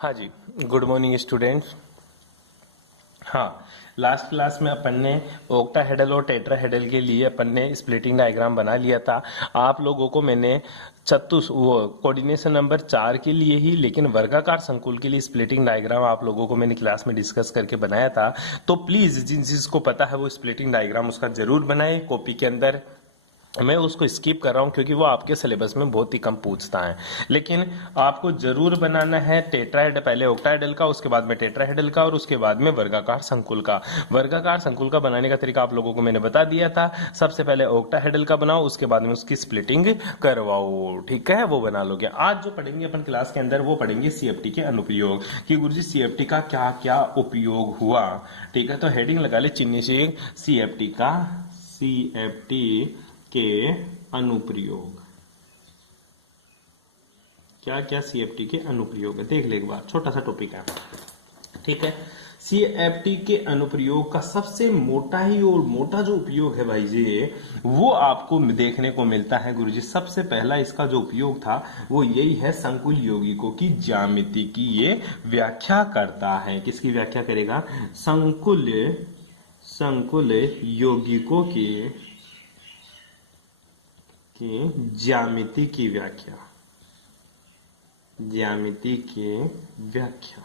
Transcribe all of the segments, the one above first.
हाँ जी, good morning students. हाँ, last class में अपन ने ओक्टाहेड्रल और टेट्राहेड्रल के लिए अपन ने स्प्लिटिंग डायग्राम बना लिया था। आप लोगों को मैंने वो कोऑर्डिनेशन नंबर 4 के लिए ही, लेकिन वर्गाकार संकुल के लिए स्प्लिटिंग डायग्राम आप लोगों को मैंने क्लास में डिस्कस करके बनाया था। तो प्लीज जिसको पता है वो स्प्लिटिंग डायग्राम उसका जरूर बनाए कॉपी के अंदर। मैं उसको स्किप कर रहा हूं क्योंकि वो आपके सिलेबस में बहुत ही कम पूछता है, लेकिन आपको जरूर बनाना है टेट्राहेड्रल, पहले ऑक्टाहेड्रल का, उसके बाद में टेट्राहेड्रल का और उसके बाद में वर्गाकार संकुल का। वर्गाकार संकुल का बनाने का तरीका आप लोगों को मैंने बता दिया था। सबसे पहले ऑक्टाहेड्रल का बनाओ, उसके बाद में उसकी स्प्लिटिंग करवाओ, ठीक है, वो बना लोगे। आज जो पढ़ेंगे अपन क्लास के अंदर वो पढ़ेंगे सीएफटी के अनुप्रयोग, कि गुरुजी सीएफटी का क्या क्या उपयोग हुआ। ठीक है, तो हेडिंग लगा ले चिन्ह से, सीएफटी का, सीएफटी के अनुप्रयोग। क्या क्या सीएफटी के अनुप्रयोग है देख ले एक बार, छोटा सा टॉपिक है, ठीक है। सीएफटी के अनुप्रयोग का सबसे मोटा ही और मोटा जो उपयोग है भाई जी, वो आपको देखने को मिलता है गुरुजी। सबसे पहला इसका जो उपयोग था वो यही है, संकुल यौगिकों की ज्यामिति की ये व्याख्या करता है। किसकी व्याख्या करेगा? संकुल यौगिकों की ज्यामिति की व्याख्या, ज्यामिति की व्याख्या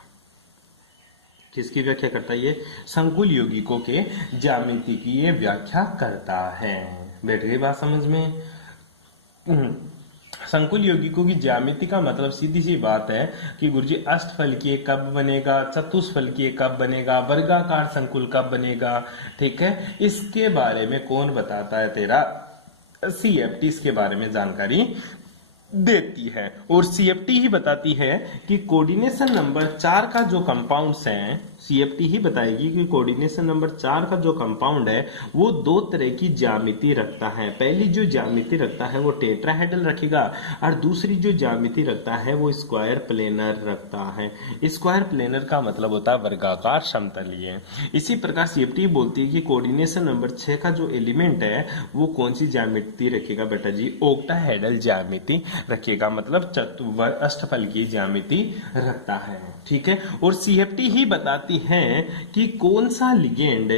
किसकी व्याख्या करता है? ये संकुल यौगिकों के ज्यामिति की ये व्याख्या करता है। बैठ गई बात समझ में? संकुल यौगिकों की ज्यामिति का मतलब सीधी सी बात है कि गुरुजी अष्टफलकीय कब बनेगा, चतुष्फलकीय कब बनेगा, वर्गाकार संकुल कब बनेगा, ठीक है, इसके बारे में कौन बताता है? तेरा सीएफटी इसके बारे में जानकारी देती है। और सीएफटी ही बताती है कि कोऑर्डिनेशन नंबर 4 का जो कंपाउंड्स हैं, सीएफटी ही बताएगी कि कोऑर्डिनेशन नंबर 4 का जो कंपाउंड है वो दो तरह की ज्यामिति रखता है। पहली जो ज्यामिति रखता है वो टेट्राहेड्रल रखेगा और दूसरी जो ज्यामिति रखता है वो स्क्वायर प्लेनर रखता है। स्क्वायर प्लेनर का मतलब होता है वर्गाकार समतलीय। इसी प्रकार सीएफटी बोलती है कि कोऑर्डिनेशन नंबर 6 का जो एलिमेंट है वो कौन सी ज्यामिति रखेगा बेटा जी? ऑक्टाहेड्रल ज्यामिति रखेगा, मतलब अष्टफल की ज्यामिति रखता है, ठीक है। और सीएफटी ही बताती है कि कौन सा लिगेंड,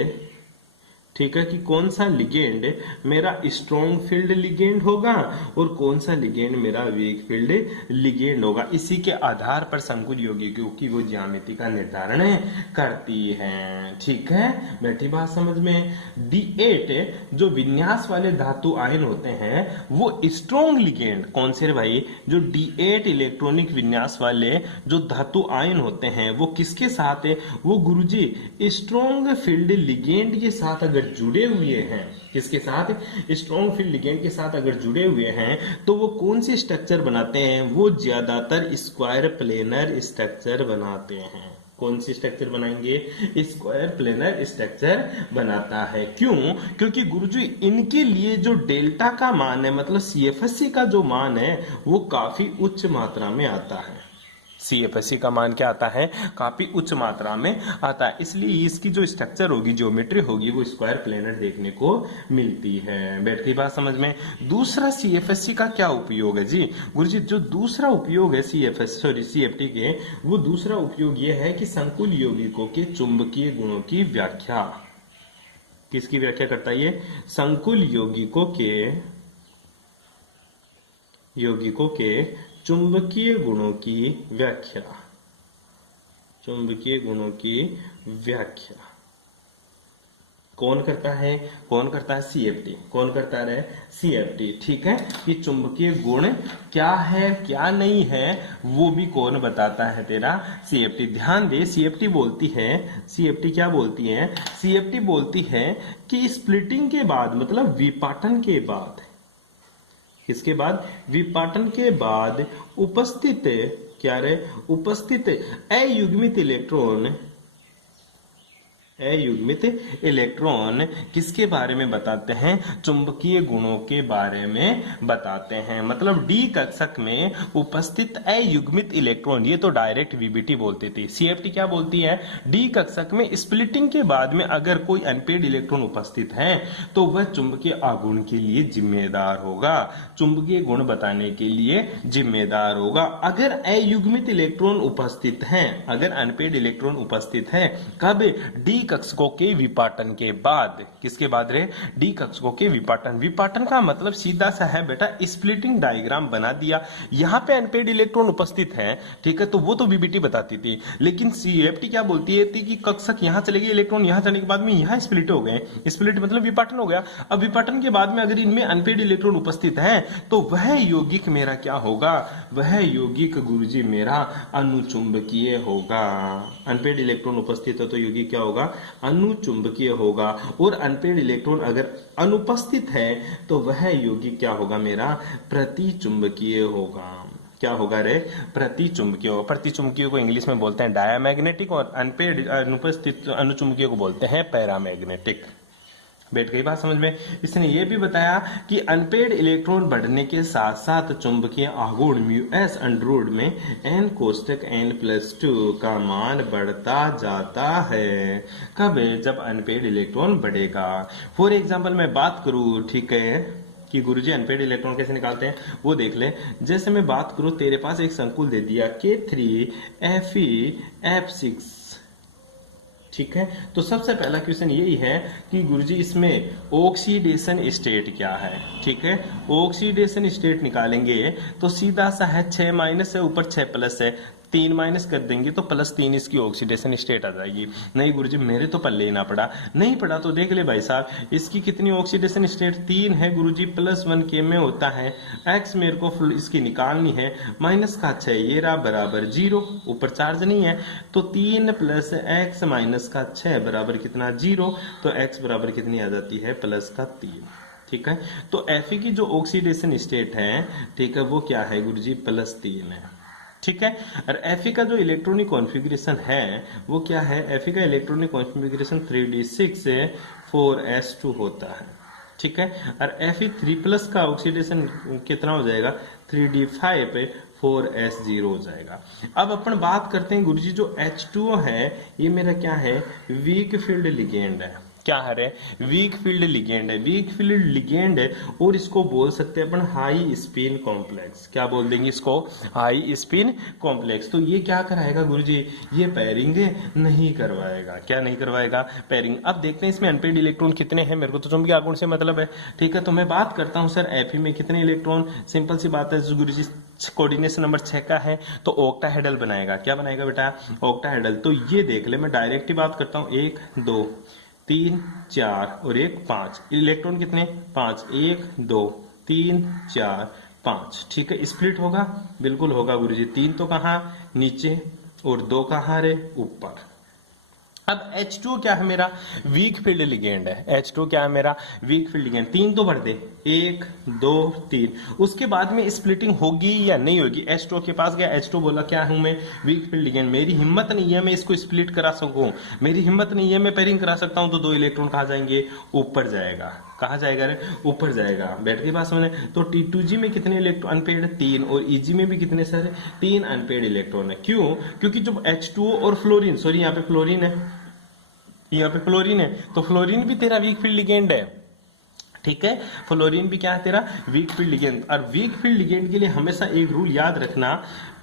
ठीक है, कि कौन सा लिगेंड मेरा स्ट्रॉन्ग फील्ड लिगेंड होगा और कौन सा लिगेंड मेरा वीक फील्ड लिगेंड होगा। इसी के आधार पर संकुल यौगिकों की वो ज्यामिति का निर्धारण करती है, ठीक है। बैठी बात समझ में? D8 जो विन्यास वाले धातु आयन होते हैं वो स्ट्रॉन्ग लिगेंड, कौन से रे भाई? जो D8 इलेक्ट्रॉनिक विन्यास वाले जो धातु आयन होते हैं वो किसके साथ है? वो गुरुजी स्ट्रॉन्ग फील्ड लिगेंड के साथ अगर जुड़े हुए हैं, किसके साथ? स्ट्रॉन्ग फील्ड लिगेंड के साथ अगर जुड़े हुए हैं तो वो कौन सी स्ट्रक्चर बनाते हैं? वो ज्यादातर स्क्वायर प्लेनर स्ट्रक्चर बनाते हैं। कौन सी स्ट्रक्चर बनाएंगे? स्क्वायर प्लेनर स्ट्रक्चर बनाता है। क्यों? क्योंकि गुरुजी इनके लिए जो डेल्टा का मान है, मतलब सीएफएससी का जो मान है वो काफी उच्च मात्रा में आता है। सीएफएससी का मान क्या आता है? काफी उच्च मात्रा में आता है, इसलिए इसकी जो स्ट्रक्चर होगी, ज्योमेट्री होगी, वो स्क्वायर प्लेनर देखने को मिलती है। बैठ गई बात समझ में? दूसरा सीएफएससी का क्या उपयोग है जी? गुरुजी जो दूसरा उपयोग है सीएफटी के, वो दूसरा उपयोग ये है कि संकुल यौगिकों के चुंबकीय गुणों की व्याख्या, किसकी व्याख्या करता है ये? संकुल यौगिकों के चुंबकीय गुणों की व्याख्या, चुंबकीय गुणों की व्याख्या कौन करता है? कौन करता है? सीएफटी। कौन करता है? सीएफटी, ठीक है। कि चुंबकीय गुण क्या है क्या नहीं है वो भी कौन बताता है? तेरा सीएफटी। ध्यान दे, सीएफटी बोलती है, सीएफटी क्या बोलती है? सीएफटी बोलती है कि स्प्लिटिंग के बाद, मतलब विपाटन के बाद, किसके बाद? विपाटन के बाद उपस्थित, क्या रे? उपस्थित अयुग्मित इलेक्ट्रॉन, अयुग्मित इलेक्ट्रॉन किसके बारे में बताते हैं? चुंबकीय गुणों के बारे में बताते हैं। मतलब डी कक्षक में उपस्थित अयुग्मित इलेक्ट्रॉन, ये तो डायरेक्ट वीबीटी बोलती थी, सीएफटी क्या बोलती है? डी कक्षक में स्प्लिटिंग के बाद में अगर कोई अनपेड इलेक्ट्रॉन उपस्थित है तो वह चुंबकीय आघूर्ण के लिए जिम्मेदार होगा, चुंबकीय गुण बताने के लिए जिम्मेदार होगा। अगर अयुग्मित इलेक्ट्रॉन उपस्थित है, अगर अनपेड इलेक्ट्रॉन उपस्थित है, कब? डी कक्षकों के विपाटन के बाद। किसके बाद रे? डी कक्षकों के विपाटन। विपाटन का मतलब सीधा सा है बेटा, स्प्लिटिंग डायग्राम बना दिया, यहां पे अनपेड इलेक्ट्रॉन उपस्थित है, ठीक है, तो वो तो बीबीटी बताती थी, लेकिन सीएफटी क्या बोलती है कि कक्षक यहां चले गए, इलेक्ट्रॉन यहां चलने के बाद में यहां स्प्लिट हो गए, स्प्लिट मतलब विपाटन हो गया। अब विपाटन के बाद में अगर इनमें अनपेड इलेक्ट्रॉन उपस्थित है तो वह यौगिक मेरा क्या होगा? वह यौगिक गुरुजी मेरा अनुचुंबकीय होगा। अनपेड इलेक्ट्रॉन उपस्थित है तो यौगिक क्या होगा? अनुचुंबकीय होगा। और अनपेड इलेक्ट्रॉन अगर अनुपस्थित है तो वह यौगिक क्या होगा मेरा? प्रतिचुंबकीय होगा। क्या होगा रे? प्रतिचुंबकीय होगा। प्रतिचुंबकीय को इंग्लिश में बोलते हैं डायामैग्नेटिक और अनपेड अनुपस्थित अनुचुंबकीय को बोलते हैं पैरामैग्नेटिक। बैठ गई बात समझ में? इसने यह भी बताया कि अनपेड इलेक्ट्रॉन बढ़ने के साथ साथ चुंबकीय आघूर्ण म्यूएस अंडरवुड में n कोष्टक n+2 का मान बढ़ता जाता है। कब? जब अनपेड इलेक्ट्रॉन बढ़ेगा। फॉर एग्जाम्पल मैं बात करूं, ठीक है, कि गुरुजी अनपेड इलेक्ट्रॉन कैसे निकालते हैं वो देख ले। जैसे मैं बात करूं, तेरे पास एक संकुल दे दिया K3Fe(F6), ठीक है, तो सबसे पहला क्वेश्चन यही है कि गुरुजी इसमें ऑक्सीडेशन स्टेट क्या है? ठीक है, ऑक्सीडेशन स्टेट निकालेंगे तो सीधा सा है 6 माइनस है, ऊपर 6 प्लस है, 3 माइनस कर देंगे तो +3 इसकी ऑक्सीडेशन स्टेट आ जाएगी। नहीं गुरुजी मेरे तो पल्ले ही ना पड़ा, नहीं पड़ा तो देख ले भाई साहब, इसकी कितनी ऑक्सीडेशन स्टेट? 3 है गुरुजी, +1 के में होता है, x मेरे को इसकी निकालनी है, माइनस का 6 ये रहा बराबर 0, ऊपर चार्ज नहीं है, तो 3 + x माइनस का 6 बराबर कितना? 0, तो x बराबर कितनी आ जाती है? +3। ठीक है, तो Fe की जो ऑक्सीडेशन स्टेट है, ठीक है, वो क्या है गुरुजी? +3 है। ठीक है, और Fe का जो इलेक्ट्रॉनिक कॉन्फ़िगरेशन है वो क्या है? Fe का इलेक्ट्रॉनिक कॉन्फ़िगरेशन 3d6 4s2 होता है। ठीक है, और Fe3+ का ऑक्सीडेशन कितना हो जाएगा? 3d5 4s0 हो जाएगा। अब अपन बात करते हैं गुरुजी, जो H2O है ये मेरा क्या है? वीक फील्ड लिगेंड है। क्या है? वीक फील्ड लिगेंड है, वीक फील्ड लिगेंड है, और इसको बोल सकते हैं अपन हाई स्पिन कॉम्प्लेक्स। क्या बोल देंगे इसको? High spin complex. तो ये क्या कराएगा गुरुजी? ये पेयरिंग नहीं करवाएगा। क्या नहीं करवाएगा? पेयरिंग। अब देखते हैं इसमें अनपेड इलेक्ट्रॉन कितने हैं, मेरे को तो चुंबकीय आघूर्ण से मतलब है। ठीक है, तो मैं बात करता हूं सर Fe में कितने इलेक्ट्रॉन? सिंपल सी बात है गुरुजी, कोऑर्डिनेशन नंबर 6 का है तो ऑक्टाहेड्रल बनाएगा। क्या बनाएगा बेटा? ऑक्टाहेड्रल। तो ये देख ले, मैं डायरेक्ट ही बात करता हूं, 1 2 3 4 और 1 5 इलेक्ट्रॉन कितने? 5, 1 2 3 4 5। ठीक है, स्प्लिट होगा? बिल्कुल होगा गुरुजी। 3 तो कहाँ? नीचे, और 2 कहाँ रे? ऊपर। अब H2O क्या है मेरा? वीक फील्ड लिगेंड है। H2O क्या है मेरा? Weak field ligand. 3 तो भर दे, 1 2 3। उसके बाद में स्प्लिटिंग होगी या नहीं होगी? H2O के पास गया, H2O बोला क्या हूं मैं? Weak field ligand. मेरी हिम्मत नहीं है मैं इसको स्प्लिट करा सकूं, मेरी हिम्मत नहीं है मैं पेयरिंग करा सकता हूं, तो 2 इलेक्ट्रॉन कहाँ जाएंगे? ऊपर जाएगा। कहाँ जाएगा रे? ऊपर जाएगा। बैठ के पास समझे? तो T2G में कितने इलेक्ट्रॉन अनपेड? 3, और EG में भी कितने सर? 3 अनपेड इलेक्ट्रॉन है। क्यों? क्योंकि जब H2O और फ्लोरीन, सॉरी यहाँ पे फ्लोरीन है, यहाँ पे फ्लोरीन है, तो फ्लोरीन भी तेरा वीक फील्ड लिगेंड है। ठीक है, फ्लोरीन भी क्या है तेरा? Weak field ligand. और वीक फील्ड लिगेंड के लिए हमेशा एक रूल याद रखना,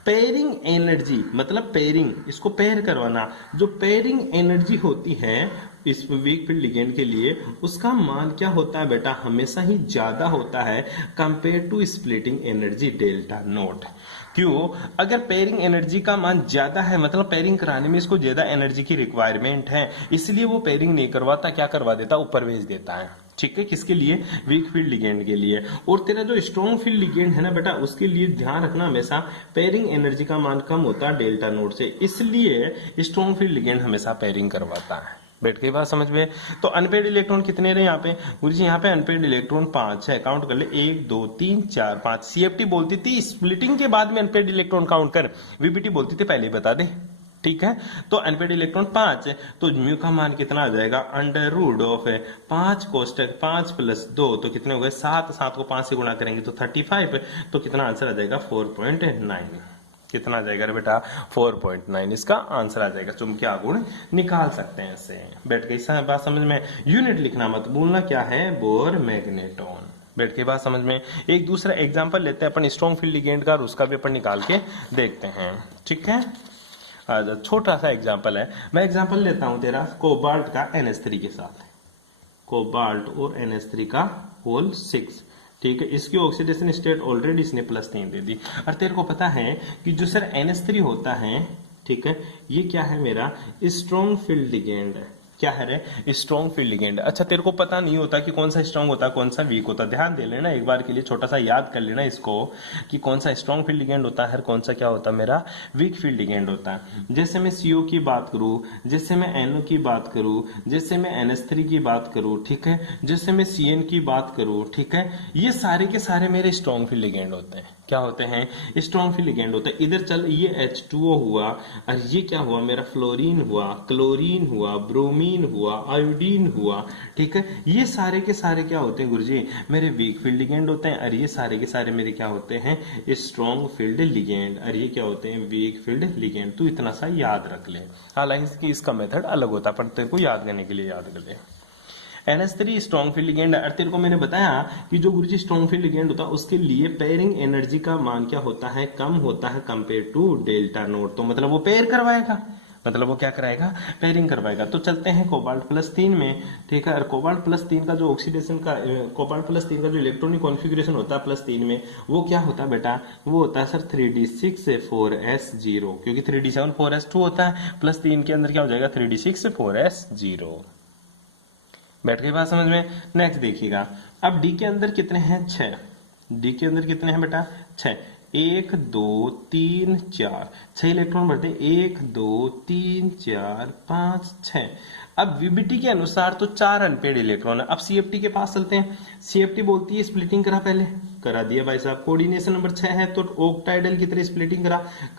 पेयरिंग एनर्जी, मतलब पेयरिंग, इसको पेयर करवाना, जो पेयरिंग एनर्जी होती है इस वीक फील्ड लिगेंड के लिए, उसका मान क्या होता है बेटा? हमेशा ही ज्यादा होता है compare to splitting energy delta naught. क्यों? अगर पेयरिंग एनर्जी का मान ज्यादा है, मतलब पेयरिंग कराने में इसको ज्यादा एनर्जी की रिक्वायरमेंट है, इसलिए वो पेयरिंग नहीं करवाता, क्या करवा देता? ऊपर भेज देता है। ठीक है, किसके लिए? वीक फील्ड लिगेंड के लिए। और तेरा जो स्ट्रॉन्ग फील्ड लिगेंड है ना बेटा, उसके लिए ध्यान रखना हमेशा पेयरिंग एनर्जी का मान कम होता है डेल्टा नोट से, इसलिए स्ट्रॉन्ग फील्ड लिगेंड हमेशा पेयरिंग करवाता है। बैठ गई बात समझ में? तो अनपेड इलेक्ट्रॉन कितने रहे यहाँ पे गुरुजी? यहाँ पे अनपेड इलेक्ट्रॉन 5 है, काउंट कर ले, 1 2 3 4 5। CFT बोलती थी स्प्लिटिंग के बाद में अनपेड इलेक्ट्रॉन काउंट कर, VBT बोलती थी पहले ही बता दे। ठीक है। तो अनपेड इलेक्ट्रॉन 5 है, तो म्यू का मान कितना आ जाएगा, अंडर रूट ऑफ 5 कोष्टक 5 प्लस 2, तो कितने हो गए 7, 7 को 5 से गुणा करेंगे तो 35, तो कितना आंसर आ जाएगा 4.9। कितना आ जाएगा रे बेटा 4.9 इसका आंसर आ जाएगा। चुंबकीय आघूर्ण निकाल सकते हैं इससे। बैठ गई बात समझ में। यूनिट लिखना मत भूलना, क्या है, बोर मैग्नेटॉन। बैठ के बात समझ में। एक दूसरा एग्जांपल लेते हैं अपन स्ट्रॉन्ग फील्ड लिगेंड का, और उसका भी अपन निकाल के देखते हैं। ठीक है, छोटा सा एग्जांपल है। मैं एग्जांपल लेता हूं तेरा कोबाल्ट का NH3 के साथ, कोबाल्ट और NH3 का होल 6। ठीक है, इसकी ऑक्सीडेशन स्टेट ऑलरेडी इसने +3 दे दी। और तेरे को पता है कि जो सर NH3 होता है, ठीक है, ये क्या है, मेरा स्ट्रॉन्ग फील्ड लिगेंड है। क्या है रे, स्ट्रॉन्ग फील्ड लिगेंड। अच्छा, तेरे को पता नहीं होता कि कौन सा स्ट्रॉन्ग होता है कौन सा वीक होता है। ध्यान दे लेना एक बार के लिए, छोटा सा याद कर लेना इसको कि कौन सा स्ट्रॉन्ग फील्ड लिगेंड होता है, कौन सा क्या होता है, मेरा वीक फील्ड लिगेंड होता है। जैसे मैं CO की बात करूं, जैसे मैं NO की बात करूं, जैसे मैं NH3 की बात करूं, ठीक है, जैसे मैं CN की बात करूं, ठीक है, ये सारे के सारे मेरे स्ट्रॉन्ग फील्ड लिगेंड होते हैं। क्या होते हैं, स्ट्रॉन्ग फील्ड लिगेंड होते हैं। इधर चल, ये H2O हुआ, और ये क्या हुआ, मेरा फ्लोरीन हुआ, क्लोरीन हुआ, ब्रोमीन हुआ, आयोडीन हुआ। ठीक है, ये सारे के सारे क्या होते हैं गुरुजी, मेरे वीक फील्ड लिगेंड होते हैं। और ये सारे के सारे मेरे क्या होते हैं, स्ट्रॉन्ग फील्ड लिगेंड। और ये क्या होते हैं, वीक फील्ड लिगेंड। तू इतना सा याद रख ले। हालांकि इसका मेथड अलग होता है, पर तेरे को याद करने के लिए याद कर ले। NH3 strong field ligand. और तेरे को मैंने बताया कि जो गुरुजी स्ट्रॉन्ग फील्ड लिगेंड होता है उसके लिए पेयरिंग एनर्जी का मान क्या होता है, कम होता है कंपेयर टू डेल्टा नोट। तो मतलब वो पेयर करवाएगा, मतलब वो क्या कराएगा, पेयरिंग करवाएगा। तो चलते हैं कोबाल्ट +3 में। ठीक है, और कोबाल्ट +3 का जो ऑक्सीडेशन का, कोबाल्ट +3 का जो इलेक्ट्रॉनिक कॉन्फ़िगरेशन होता है +3 में, वो क्या होता है बेटा, वो होता है सर 3d6 4s0, क्योंकि 3d7 4s2 होता है, +3 के अंदर क्या हो जाएगा 3d6 4s0। बैठ गई बात समझ में। नेक्स्ट देखिएगा, अब डी के अंदर कितने हैं, 6। डी के अंदर कितने हैं बेटा, 6। 1 2 3 4, 6 इलेक्ट्रॉन भरते, 1 2 3 4 5 6। अब वीबीटी के अनुसार तो 4 अनपेड इलेक्ट्रॉन है। अब सीएफटी के पास चलते हैं। सीएफटी बोलती है स्प्लिटिंग करा, पहले करा दिया भाई साहब। कोऑर्डिनेशन नंबर 6 है, तो ऑक्टाइडल की तरह स्प्लिटिंग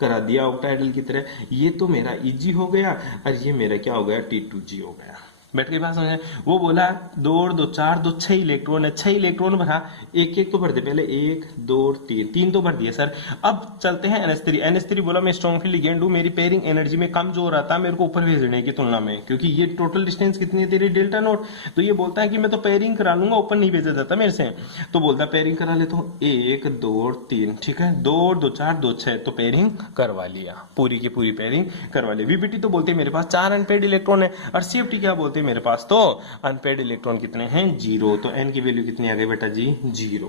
करा दिया ऑक्टाइडल की तरह। ये तो मेरा ईजी हो गया, और ये मेरा क्या हो गया, T2G हो गया। बैठ के पास समझे। वो बोला 2 और 2 4, 2 6 इलेक्ट्रॉन है, 6 इलेक्ट्रॉन भरा, एक एक तो भर दे पहले, 1 2 3 तो भर दिए सर। अब चलते हैं NH3। NH3 बोला मैं स्ट्रॉन्ग फील्ड लिगेंड हूं, मेरी पेयरिंग एनर्जी में कम जोर आता है मेरे को ऊपर भेजने की तुलना में, क्योंकि ये टोटल डिस्टेंस कितनी है तेरी, डेल्टा नोट। तो ये बोलता है कि मैं तो पेयरिंग करा लूंगा, ऊपर नहीं भेजा जाता मेरे से। तो बोलता पेयरिंग करा लेता हूं, 1 2 3, ठीक है, 2 और 2 4 2 6, तो पेयरिंग करवा लिया, पूरी की पूरी पेयरिंग करवा ली। वीबीटी तो बोलते मेरे पास 4 अनपेड इलेक्ट्रॉन है, और सीएफटी क्या बोलते मेरे पास तो अनपेड इलेक्ट्रॉन कितने हैं, 0। तो n की वैल्यू कितनी आ गई बेटा जी, 0।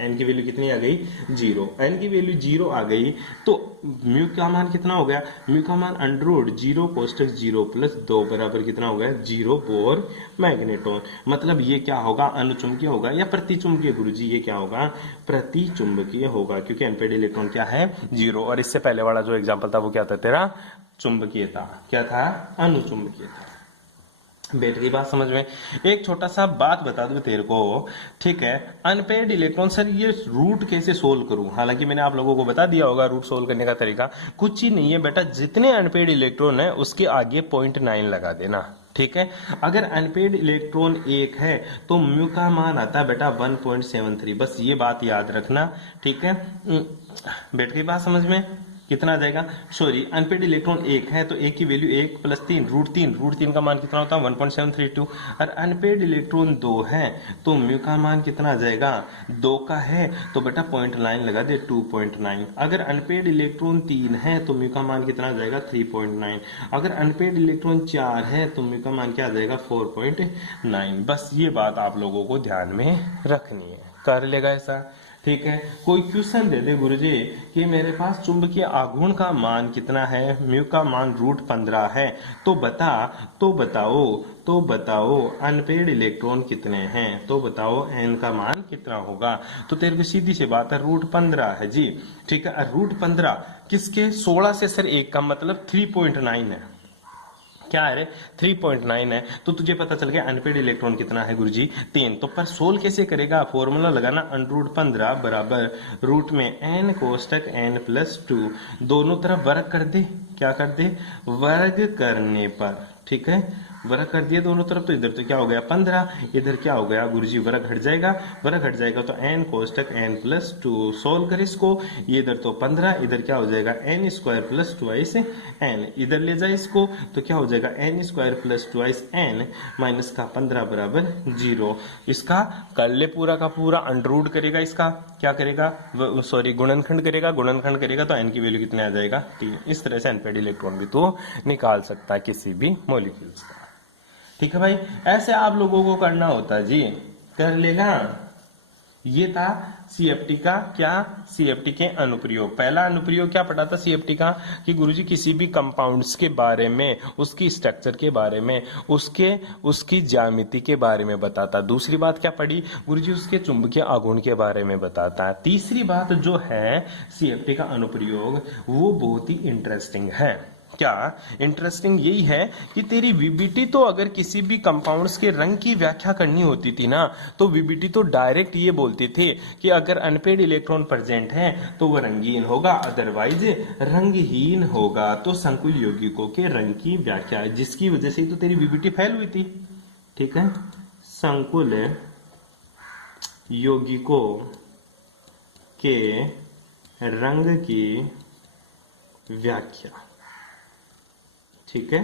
n की वैल्यू कितनी आ गई, 0। n की वैल्यू 0 आ गई, तो म्यू का मान कितना हो गया, म्यू का मान √ 0 कोष्टक 0 + 2 बराबर कितना हो गया, 0 बोर मैग्नेटॉन। मतलब ये क्या होगा, अनुचुंबकीय होगा या प्रतिचुंबकीय गुरुजी, ये क्या होगा, प्रतिचुंबकीय होगा, क्योंकि अनपेड इलेक्ट्रॉन क्या है, 0। और इससे पहले वाला जो एग्जाम्पल था वो क्या था तेरा, चुंबकीय था। क्या था, अनुचुंबकीय था। बैठ गई बात समझ में। एक छोटा सा बात बता दूं तेरे को, ठीक है, अनपेड इलेक्ट्रॉन सर ये रूट कैसे सोल्व करूं। हालांकि मैंने आप लोगों को बता दिया होगा रूट सोल्व करने का तरीका, कुछ ही नहीं है बेटा, जितने अनपेड इलेक्ट्रॉन है उसके आगे 0.9 लगा देना। ठीक है, अगर अनपेड इलेक्ट्रॉन 1 है तो म्यू का मान आता है बेटा 1.73, बस ये बात याद रखना। ठीक है, बैठ गई बात समझ में। कितना आ जाएगा, सॉरी, अनपेड इलेक्ट्रॉन 1 है तो 1 की वैल्यू 1 + 3 √3 का मान कितना होता है 1.732। और अनपेड इलेक्ट्रॉन 2 है तो म्यू का मान कितना आ जाएगा, 2 का है तो बेटा 0.9 लगा दे, 2.9। अगर अनपेड इलेक्ट्रॉन 3 है तो म्यू का मान कितना आ जाएगा, 3.9। अगर अनपेड इलेक्ट्रॉन 4 है तो म्यू का मान क्या आ जाएगा, 4.9। बस ये बात आप लोगों को ध्यान में रखनी है, कर लेगा ऐसा। ठीक है, कोई क्वेश्चन दे दे गुरुजी कि मेरे पास चुंबकीय आघूर्ण का मान कितना है, म्यू का मान √15 है, तो बताओ अनपेड इलेक्ट्रॉन कितने हैं, तो बताओ n का मान कितना होगा। तो तेरे को सीधी सी बात है, √15 है जी। ठीक है, √15 किसके, 16 से सर 1 का मतलब 3.9 है। क्या है रे 3.9 है, तो तुझे पता चल गया अनपेड इलेक्ट्रॉन कितना है गुरुजी 3। तो पर सोल्व कैसे करेगा, फॉर्मूला लगाना √15 बराबर रूट में n कोष्टक n प्लस 2, दोनों तरफ वर्ग कर दे। क्या कर दे, वर्ग करने पर, ठीक है, वर्ग कर दिया दोनों तरफ, तो इधर तो क्या हो गया 15, इधर क्या हो गया गुरुजी वर्ग हट जाएगा, वर्ग हट जाएगा तो n कोष्टक n प्लस 2, सोल्व कर इसको, ये इधर तो 15, इधर क्या हो जाएगा n स्क्वायर प्लस 2 n, इधर ले जाए इसको तो क्या हो जाएगा n square plus 2 n minus का 15 बराबर 0। इसका कर ले पूरा का पूरा, अंडररूट करेगा, इसका क्या करेगा, सॉरी गुणनखंड करेगा, गुणनखंड करेगा तो n की वैल्यू कितने आ जाएगा 3। इस तरह से अनपेड इलेक्ट्रॉन भी तो निकाल सकता है किसी भी मॉलिक्यूल्स का। ठीक है भाई, ऐसे आप लोगों को करना होता जी, कर लेगा। ये था सीएफटी का, क्या सीएफटी के अनुप्रयोग। पहला अनुप्रयोग क्या पढ़ा था सीएफटी का, कि गुरुजी किसी भी कंपाउंड्स के बारे में, उसकी स्ट्रक्चर के बारे में, उसकी ज्यामिति के बारे में बताता। दूसरी बात क्या पढ़ी गुरुजी, उसके चुंबकीय आघूर्ण के बारे में बताता। तीसरी बात जो है सीएफटी का अनुप्रयोग, वो बहुत ही इंटरेस्टिंग है। क्या इंटरेस्टिंग यही है कि तेरी वीबीटी तो अगर किसी भी कंपाउंड्स के रंग की व्याख्या करनी होती थी ना, तो वीबीटी तो डायरेक्ट ये बोलते थे कि अगर अनपेड इलेक्ट्रॉन प्रेजेंट है तो वह रंगीन होगा, अदरवाइज रंगहीन होगा। तो संकुल यौगिकों के रंग की व्याख्या, जिसकी वजह से तो तेरी वीबीटी फेल हुई थी। ठीक है, संकुल यौगिकों के रंग की व्याख्या, ठीक है।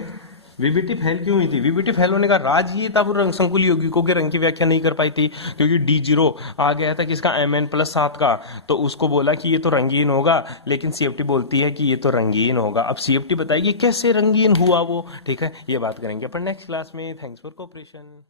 वीबीटी फेल क्यों हुई थी, वीबीटी फेल होने का राज ये था, वो रंग संकुल यौगिकों के रंग की व्याख्या नहीं कर पाई थी, क्योंकि D0 आ गया था किसका, Mn+7 का, तो उसको बोला कि ये तो रंगीन होगा, लेकिन सीएफटी बोलती है कि ये तो रंगीन होगा। अब सीएफटी बताएगी कैसे रंगीन हुआ वो, ठीक है, ये बात करेंगे अपन नेक्स्ट क्लास में। Thanks for cooperation.